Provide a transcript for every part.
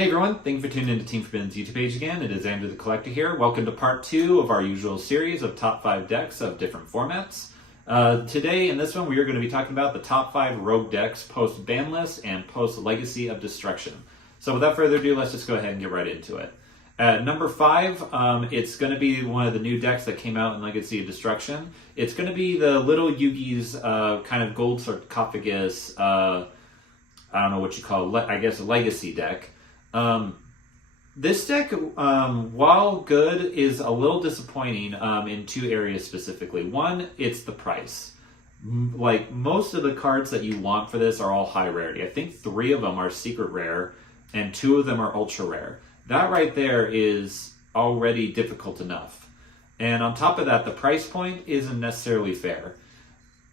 Hey everyone, thank you for tuning into Team Forbidden's YouTube page again. It is Andrew the Collector here. Welcome to part 2 of our usual series of top 5 decks of different formats. Today in this one we are going to be talking about the top 5 rogue decks post ban list and post Legacy of Destruction. So without further ado, let's just go ahead and get right into it. At number 5, it's going to be one of the new decks that came out in Legacy of Destruction. It's going to be the Little Yugi's kind of gold sarcophagus, I don't know what you call it, I guess a legacy deck. This deck, while good, is a little disappointing in 2 areas specifically. One, it's the price. Like, most of the cards that you want for this are all high rarity. I think 3 of them are secret rare, and 2 of them are ultra rare. That right there is already difficult enough. And on top of that, the price point isn't necessarily fair,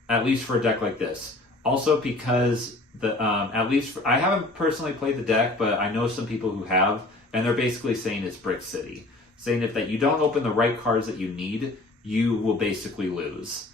at least for a deck like this. Also because I haven't personally played the deck, but I know some people who have, and they're basically saying it's Brick City. Saying if that you don't open the right cards that you need, you will basically lose.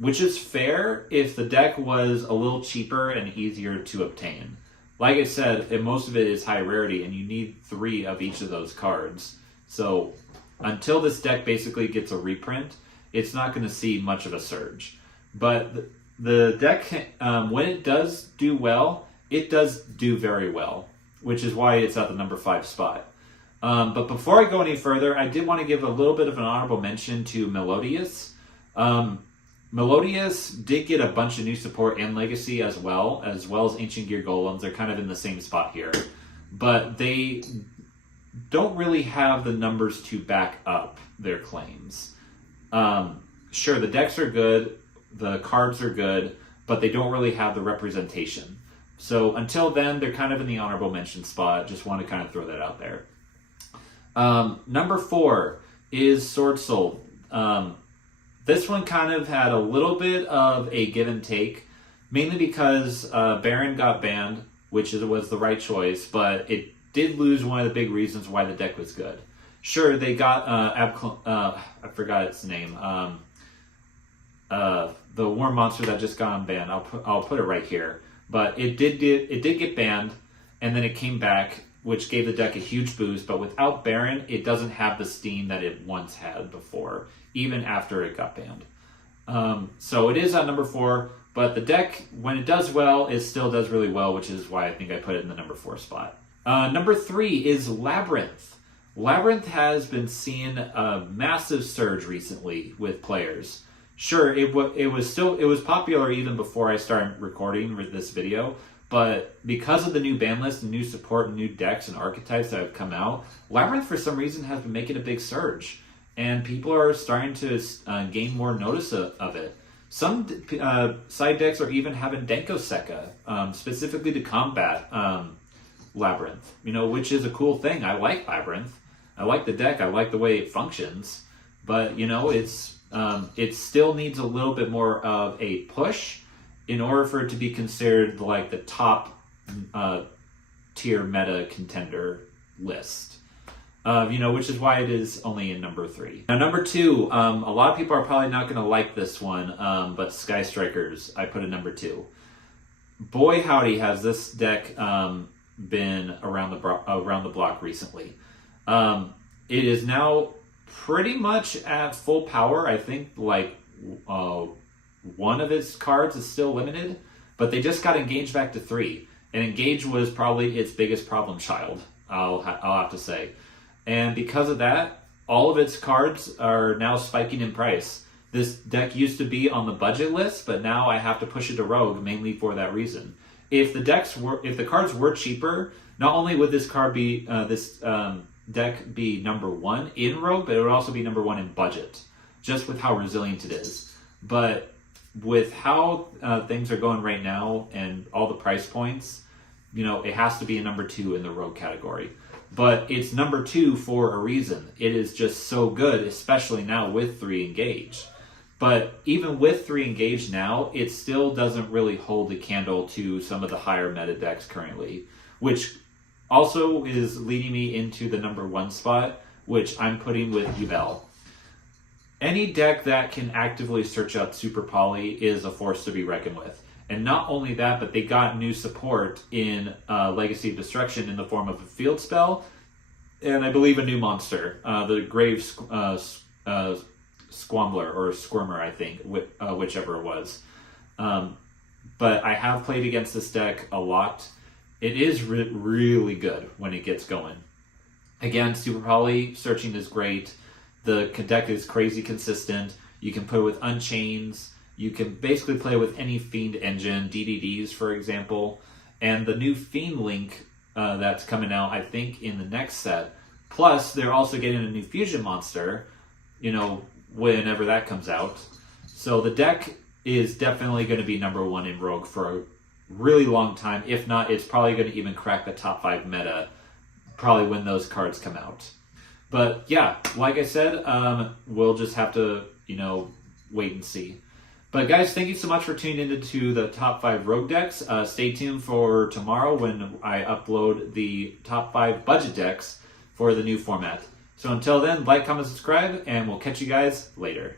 Which is fair if the deck was a little cheaper and easier to obtain. Like I said, most of it is high rarity, and you need 3 of each of those cards. So until this deck basically gets a reprint, it's not going to see much of a surge. But the deck, when it does do well, it does do very well, which is why it's at the number 5 spot. But before I go any further, I did want to give a little bit of an honorable mention to Melodious. Melodious did get a bunch of new support and Legacy as well as Ancient Gear Golems. They're kind of in the same spot here. But they don't really have the numbers to back up their claims. Sure, the decks are good, the cards are good, but they don't really have the representation. So until then, they're kind of in the honorable mention spot. Just want to kind of throw that out there. Number 4 is Sword Soul. This one kind of had a little bit of a give and take, mainly because Baron got banned, which was the right choice, but it did lose one of the big reasons why the deck was good. Sure, they got I forgot its name. The Worm Monster that just got banned. I'll put it right here. But it did get banned, and then it came back, which gave the deck a huge boost. But without Baron, it doesn't have the steam that it once had before, even after it got banned. So it is at number 4, but the deck, when it does well, it still does really well, which is why I think I put it in the number 4 spot. Number 3 is Labyrinth. Labyrinth has been seeing a massive surge recently with players. Sure, it was popular even before I started recording this video, but because of the new ban list and new support and new decks and archetypes that have come out, Labyrinth for some reason has been making a big surge, and people are starting to gain more notice of it. Some side decks are even having Denko Sekka, specifically to combat Labyrinth, which is a cool thing. I like Labyrinth. I like the deck. I like the way it functions, but it still needs a little bit more of a push in order for it to be considered like the top tier meta contender list. Which is why it is only in number 3. Now, number 2, a lot of people are probably not going to like this one, but Sky Strikers, I put at number 2. Boy, howdy, has this deck been around the block recently. It is now pretty much at full power. I think one of its cards is still limited, but they just got Engage back to 3, and Engage was probably its biggest problem child, I'll have to say. And because of that, all of its cards are now spiking in price. This deck used to be on the budget list, but now I have to push it to Rogue mainly for that reason. If the cards were cheaper, not only would this card be deck be number 1 in Rogue, but it would also be number 1 in budget, just with how resilient it is. But with how things are going right now and all the price points, it has to be a number 2 in the Rogue category. But it's number 2 for a reason. It is just so good, especially now with 3 Engage. But even with 3 Engage now, it still doesn't really hold a candle to some of the higher meta decks currently, which also is leading me into the number 1 spot, which I'm putting with Yubel. Any deck that can actively search out Super Poly is a force to be reckoned with. And not only that, but they got new support in Legacy of Destruction in the form of a field spell, and I believe a new monster, the Grave Squambler or Squirmer, I think, whichever it was. But I have played against this deck a lot. It is really good when it gets going. Again, Super Poly searching is great. The deck is crazy consistent. You can play with Unchains. You can basically play with any Fiend engine, DDDs, for example. And the new Fiend Link that's coming out, I think, in the next set. Plus, they're also getting a new Fusion monster, whenever that comes out. So the deck is definitely going to be number one in Rogue for a really long time. If not, it's probably going to even crack the top 5 meta, probably when those cards come out. But yeah, like I said, we'll just have to, wait and see. But guys, thank you so much for tuning into the top 5 Rogue decks. Stay tuned for tomorrow when I upload the top 5 budget decks for the new format. So until then, like, comment, subscribe, and we'll catch you guys later.